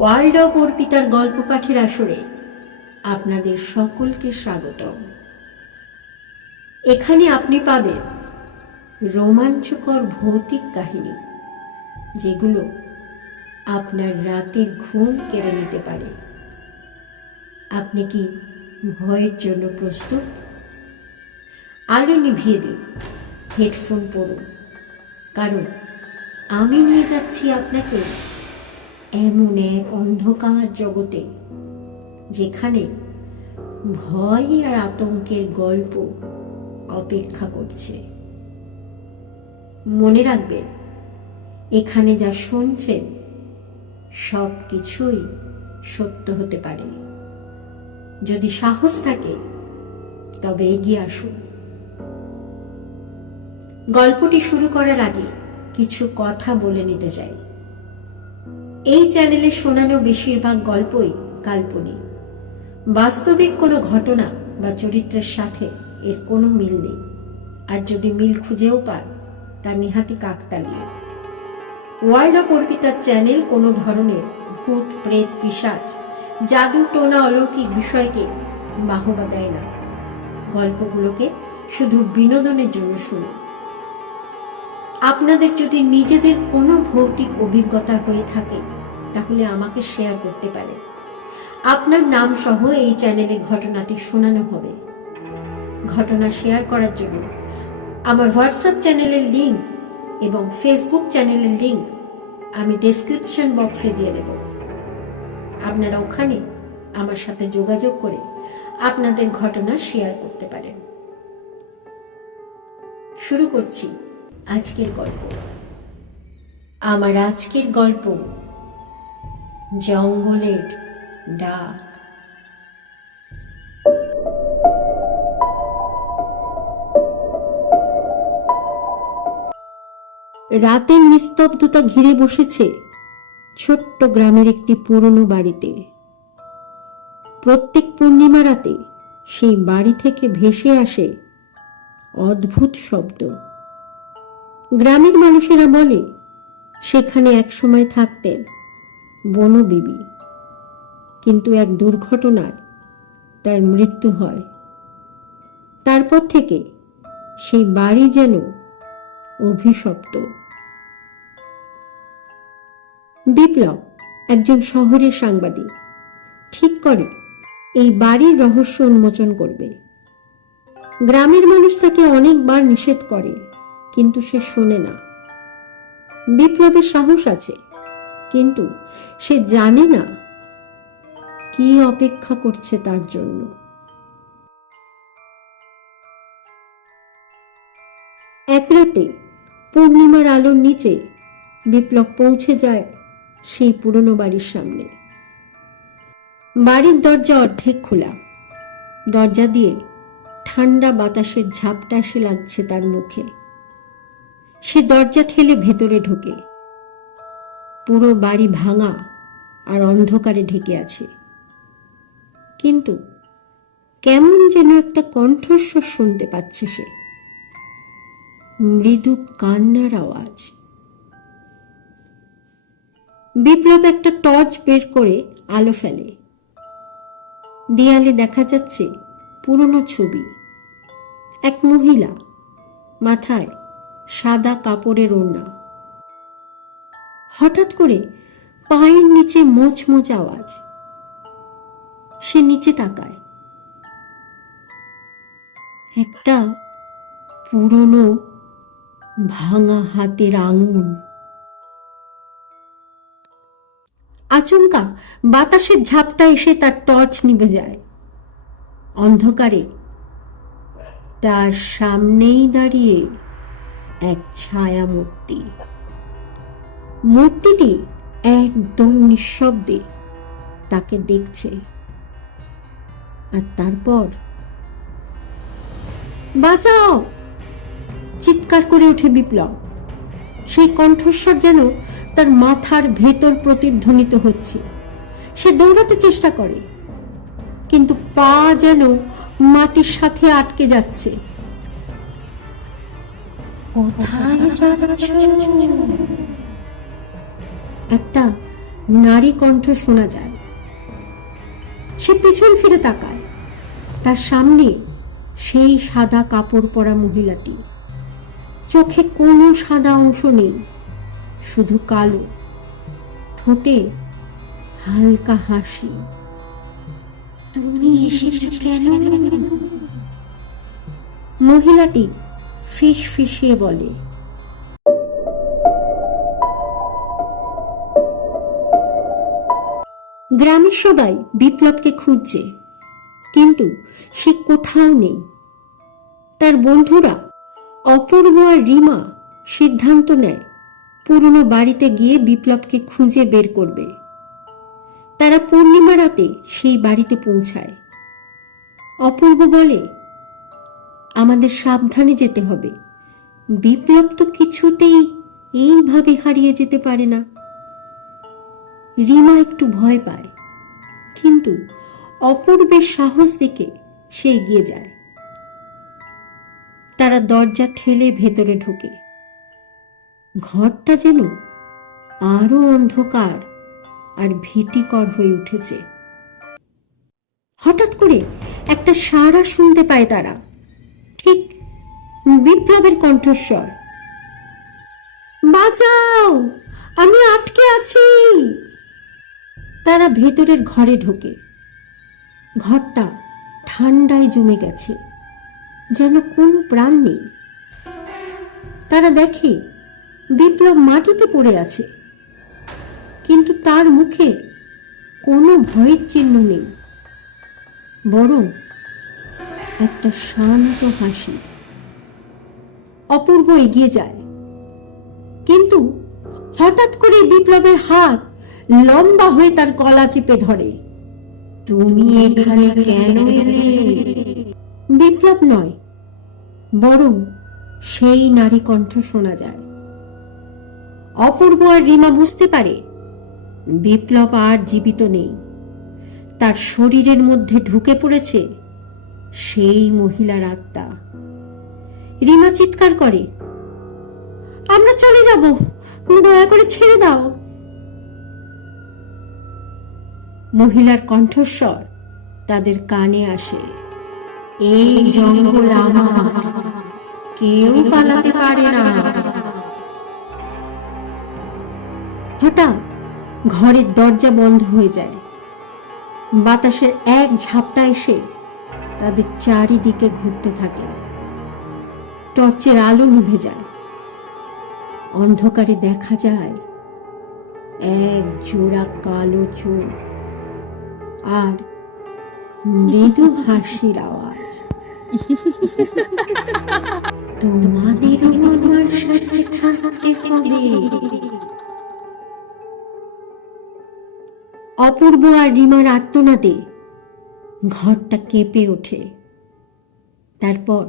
World of অর্পিতার গল্প পাঠের আসরে আপনাদের সকলকে স্বাগত এখানে আপনি পাবেন রোমাঞ্চকর ভৌতিক কাহিনী, যেগুলো আপনার রাতের ঘুম কেড়ে নিতে পারে। আপনি কি ভয়ের জন্য প্রস্তুত? আলো নিভিয়ে দিন, হেডফোন পরুন কারণ আমি নিয়ে যাচ্ছি আপনাকে এমন এক অন্ধকার জগতে যেখানে ভয় আর আতঙ্কের গল্প অপেক্ষা করছে। মনে রাখবেন, এখানে যা শুনছেন সব কিছুই সত্য হতে পারে। যদি সাহস থাকে, তবে এগিয়ে আসুন। গল্পটি শুরু করার আগে কিছু কথা বলে নিতে চাই। এই চ্যানেলে শোনানো বেশিরভাগ গল্পই কাল্পনিক। বাস্তবিক কোনো ঘটনা বা চরিত্রের সাথে এর কোনো মিল নেই। আর যদি মিল খুঁজেও পান, তা নিহাতি কাকতালিয়ে। ওয়ার্ল্ড অফ অর্পিতার চ্যানেল কোনো ধরনের ভূত, প্রেত পিসাচ জাদু, টোনা, অলৌকিক বিষয়কে বাহবা দেয় না। গল্পগুলোকে শুধু বিনোদনের জন্য শুনুন। আপনাদের যদি নিজেদের কোনো ভৌতিক অভিজ্ঞতা হয়ে থাকে তাহলে আমাকে শেয়ার করতে পারেন আপনার নাম সহ এই চ্যানেলে ঘটনাটি শোনানো হবে। ঘটনা শেয়ার করার জন্য আমার হোয়াটসঅ্যাপ চ্যানেলের লিঙ্ক এবং ফেসবুক চ্যানেলের লিঙ্ক আমি ডেসক্রিপশন বক্সে দিয়ে দেব। আপনারা ওখানে আমার সাথে যোগাযোগ করে আপনাদের ঘটনা শেয়ার করতে পারেন। শুরু করছি আজকের গল্প। আমার আজকের গল্প জঙ্গলের ডাক। রাতের নিস্তব্ধতা ঘিরে বসেছে ছোট্ট গ্রামের একটি পুরনো বাড়িতে। প্রত্যেক পূর্ণিমা রাতে সেই বাড়ি থেকে ভেসে আসে অদ্ভুত শব্দ। গ্রামের মানুষেরা বলে, সেখানে একসময় থাকতেন। বনবিবি কিন্তু এক দুর্ঘটনায় তার মৃত্যু হয়। তারপর থেকে সেই বাড়ি যেন অভিশপ্ত। বিপ্লব একজন শহরের সাংবাদিক। ঠিক করে এই বাড়ির রহস্য উন্মোচন করবে। গ্রামের মানুষ তাকে অনেকবার নিষেধ করে, কিন্তু সে শোনে না। বিপ্লবের সাহস আছে। কিন্তু সে জানে না কি অপেক্ষা করছে তার জন্য। এক রাতে পূর্ণিমার আলোর নিচে বিপ্লব পৌঁছে যায় সেই পুরনো বাড়ির সামনে। বাড়ির দরজা অর্ধেক খোলা। দরজা দিয়ে ঠান্ডা বাতাসের ঝাপটা এসে লাগছে তার মুখে। সে দরজা ঠেলে ভেতরে ঢোকে। পুরো বাড়ি ভাঙা আর অন্ধকারে ঢেকে আছে। কিন্তু কেমন যেন একটা কণ্ঠস্বর শুনতে পাচ্ছে সে। মৃদু কান্নার আওয়াজ। বিপ্লব একটা টর্চ বের করে আলো ফেলে। দেয়ালে দেখা যাচ্ছে পুরনো ছবি। এক মহিলা, মাথায় সাদা কাপড়ের ওড়না। হঠাৎ করে পায়ের নিচে মোচ মোচ আওয়াজ। সে নিচে তাকায়। একটা পুরনো ভাঙা হাতের আঙুল। আচমকা বাতাসের ঝাপটা এসে তার টর্চ নিভে যায়। অন্ধকারে তার সামনেই দাঁড়িয়ে এক ছায়া মূর্তি মূর্তিটি একদম নিঃশব্দে তাকে দেখছে। আর তারপর বাঁচাও! চিৎকার করে ওঠে বিপ্লব। সেই কণ্ঠস্বর যেন তার মাথার ভেতর প্রতিধ্বনিত হচ্ছে। সে দৌড়াতে চেষ্টা করে, কিন্তু পা যেন মাটির সাথে আটকে যাচ্ছে। কোথায় যাচ্ছ? একটা নারী কণ্ঠ শোনা যায়। সে পিছন ফিরে তাকায়। তার সামনে সেই সাদা কাপড় পরা মহিলাটি। চোখে কোনো সাদা অংশ নেই, শুধু কালো, ঠোঁটে হালকা হাসি। তুমি কেন? মহিলাটি ফিস ফিসিয়ে বলে। গ্রামের সবাই বিপ্লবকে খুঁজছে। কিন্তু সে কোথাও নেই। তার বন্ধুরা অপূর্ব আর রিমা সিদ্ধান্ত নেয় পুরনো বাড়িতে গিয়ে বিপ্লবকে খুঁজে বের করবে। তারা পূর্ণিমা রাতে সেই বাড়িতে পৌঁছায়। অপূর্ব বলে, আমাদের সাবধানে যেতে হবে। বিপ্লব তো কিছুতেই এইভাবে হারিয়ে যেতে পারে না। রিমা একটু ভয় পায়। কিন্তু অপূর্বের সাহস দেখে সে এগিয়ে যায়। তারা দরজা ঠেলে ভেতরে ঢোকে। ঘরটা যেন আরও অন্ধকার আর ভীতিকর হয়ে উঠেছে। হঠাৎ করে একটা সাড়া শুনতে পায় তারা। ঠিক বিপ্লবের কণ্ঠস্বর। বাঁচাও! আমি আটকে আছি! তারা ভেতরের ঘরে ঢোকে। ঘরটা ঠান্ডায় জমে গেছে, যেন কোনো প্রাণ নেই। তারা দেখে বিপ্লব মাটিতে পড়ে আছে, কিন্তু তার মুখে কোনো ভয়ের চিহ্ন নেই, বরং একটা শান্ত হাসি। অপূর্ব এগিয়ে যায়, কিন্তু হঠাৎ করে বিপ্লবের হাত লম্বা হয়ে তার গলা চেপে ধরে। তুমি এখানে কেন এলে? বিপ্লব নয়, বরং সেই নারী কণ্ঠ শোনা যায়। অপূর্ব আর রিমা বুঝতে পারে, বিপ্লব আর জীবিত নেই। তার শরীরের মধ্যে ঢুকে পড়েছে সেই মহিলার আত্মা। রিমা চিৎকার করে, আমরা চলে যাব, দয়া করে ছেড়ে দাও। মহিলার কণ্ঠস্বর তাদের কানে আসে। এই জঙ্গল আমার কেউ পালাতে পারে না। হঠাৎ ঘরের দরজা বন্ধ হয়ে যায়। বাতাসের এক ঝাপটা এসে তাদের চারিদিকে ঘুরতে থাকে। টর্চের আলো নিভে যায়। অন্ধকারে দেখা যায় এক জোড়া কালো চোখ। আর মৃদু হাসির আওয়াজ। তোমাদের আমার সাথে থাকতে হবে। অপূর্ব আর রিমার আর্তনাদে ঘরটা কেঁপে ওঠে। তারপর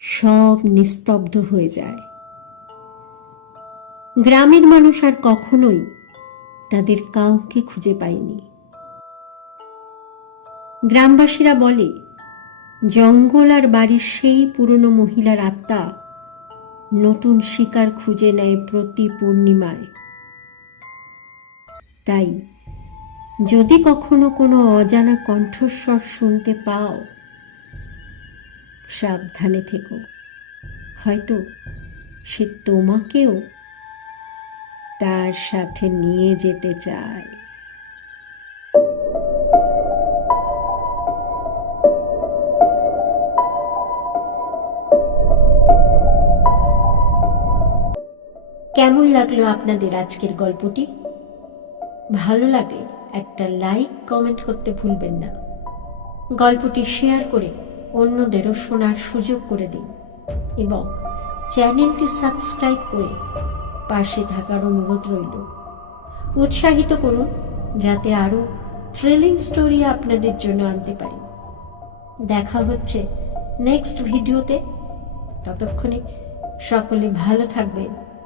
সব নিস্তব্ধ হয়ে যায়। গ্রামের মানুষ আর কখনোই তাদের কাউকে খুঁজে পায়নি। গ্রামবাসীরা বলে, জঙ্গল আর বাড়ির সেই পুরনো মহিলার আত্মা নতুন শিকার খুঁজে নেয় প্রতি পূর্ণিমায়। তাই যদি কখনো কোনো অজানা কণ্ঠস্বর শুনতে পাও, সাবধানে থেকো। হয়তো সে তোমাকেও তার সাথে নিয়ে যেতে চায়। কেমন লাগল আপনাদের আজকের গল্পটি? ভালো লাগলে একটা লাইক, কমেন্ট করতে ভুলবেন না। গল্পটি শেয়ার করে অন্যদেরও শোনার সুযোগ করে দিন এবং চ্যানেলটি সাবস্ক্রাইব করে পাশে থাকার অনুরোধ রইল। উৎসাহিত করুন যাতে আরও থ্রিলিং স্টোরি আপনাদের জন্য আনতে পারি। দেখা হচ্ছে নেক্সট ভিডিওতে ততক্ষণে সকলে ভালো থাকবেন।